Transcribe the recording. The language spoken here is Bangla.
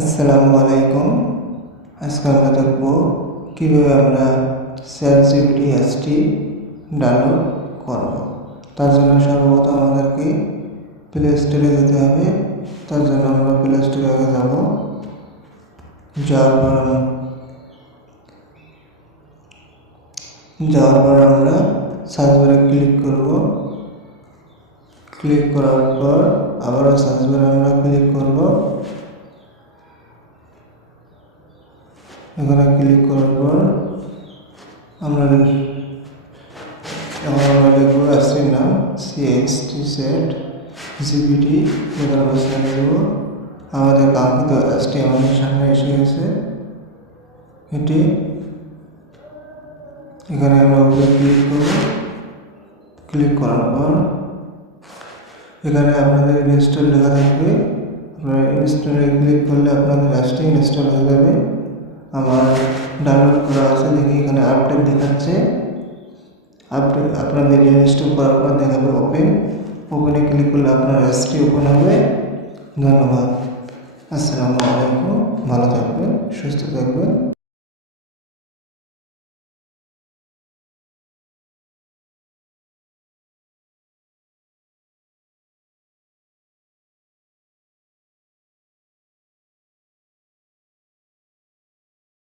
আসসালামু আলাইকুম। আজকে আমরা দেখব কীভাবে আমরা চ্যাটজিপিটি এসটি ডাউনলোড করব। তার জন্য সর্বপ্রথম আমাদেরকে প্লে স্টোরে যেতে হবে। তার জন্য আমরা প্লে স্টোরে আগে যাব। যাওয়ার পর আমরা সার্চ বারে ক্লিক করব। ক্লিক করার পর আবারও সার্চ বারে আমরা ক্লিক করব। এখানে ক্লিক করার পর আমরা লিখব এসটির নাম CHT এখানে আমরা সার্চ দেব। আমাদের কাঙ্ক্ষিত এসটি আমাদের সামনে এসে গেছে। এটি এখানে আমরা উপরে ক্লিক করব। ক্লিক করার পর এখানে আপনাদের ইনস্টল লেখা থাকবে। আপনারা ইনস্টলে ক্লিক করলে আপনাদের এসটি ইনস্টল হয়ে যাবে। আমার ডাউনলোড করা আছে দেখি এখানে আপডেট দেখাচ্ছে। আপডেট আপনাদের ইনস্টল করার পর দেখাবে ওপেনে ক্লিক করলে আপনার এসটি ওপেন হবে। ধন্যবাদ। আসসালামু আলাইকুম। ভালো থাকবেন, সুস্থ থাকবেন।